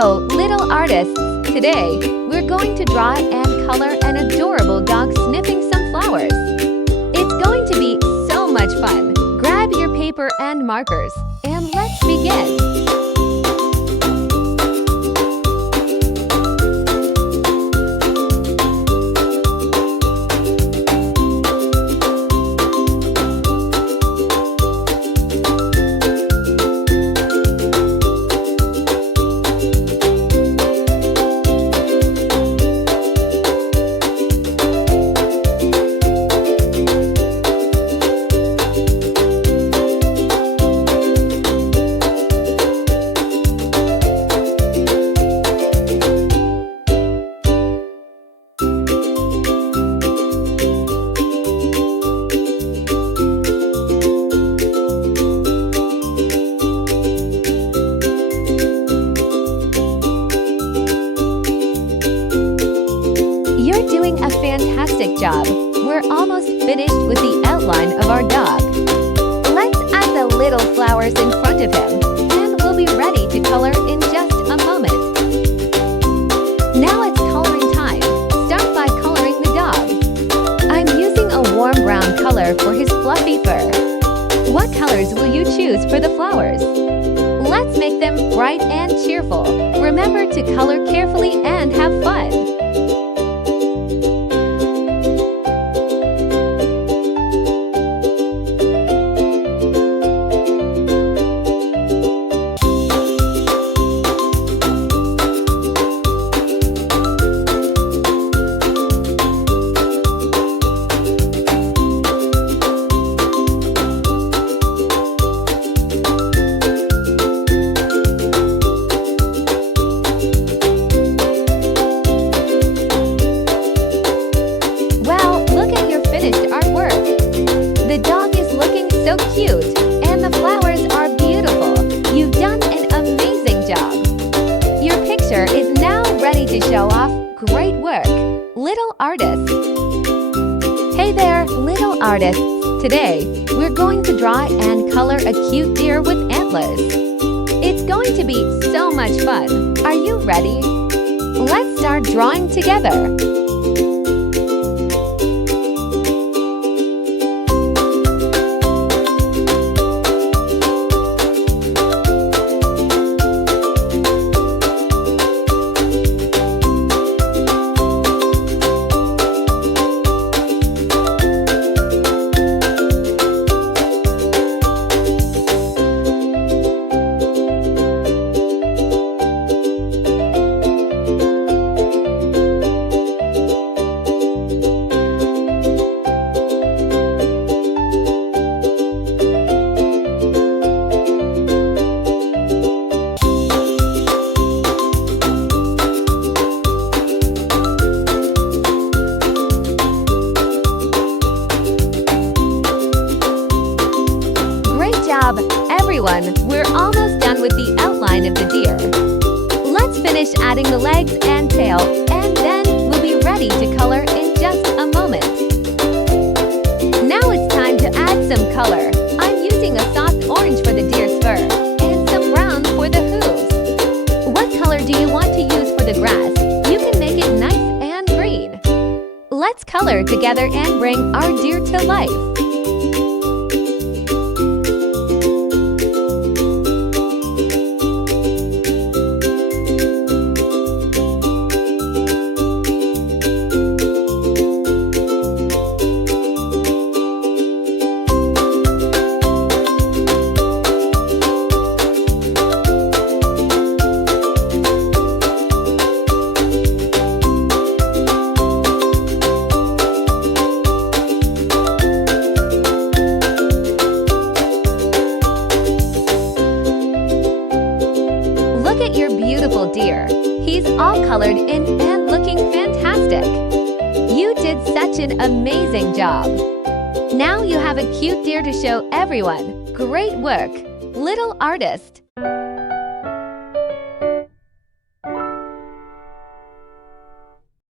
Hello, little artists! Today, we're going to draw and color an adorable dog sniffing some flowers. It's going to be so much fun. Grab your paper and markers, and let's begin. You're doing a fantastic job. We're almost finished with the outline of our dog. Let's add the little flowers in front of him, and we'll be ready to color in just a moment. Now it's coloring time. Start by coloring the dog. I'm using a warm brown color for his fluffy fur. What colors will you choose for the flowers? Let's make them bright and cheerful. Remember to color carefully and have fun. The dog is looking so cute, and the flowers are beautiful. You've done an amazing job. Your picture is now ready to show off. Great work, little artists. Hey there, little artists. Today, we're going to draw and color a cute deer with antlers. It's going to be so much fun. Are you ready? Let's start drawing together. Everyone, we're almost done with the outline of the deer. Let's finish adding the legs and tail, and then we'll be ready to color in just a moment. Now it's time to add some color. I'm using a soft orange for the deer's fur, and some brown for the hooves. What color do you want to use for the grass? You can make it nice and green. Let's color together and bring our deer to life. Look at your beautiful deer. He's all colored in and looking fantastic. You did such an amazing job. Now you have a cute deer to show everyone. Great work, little artist.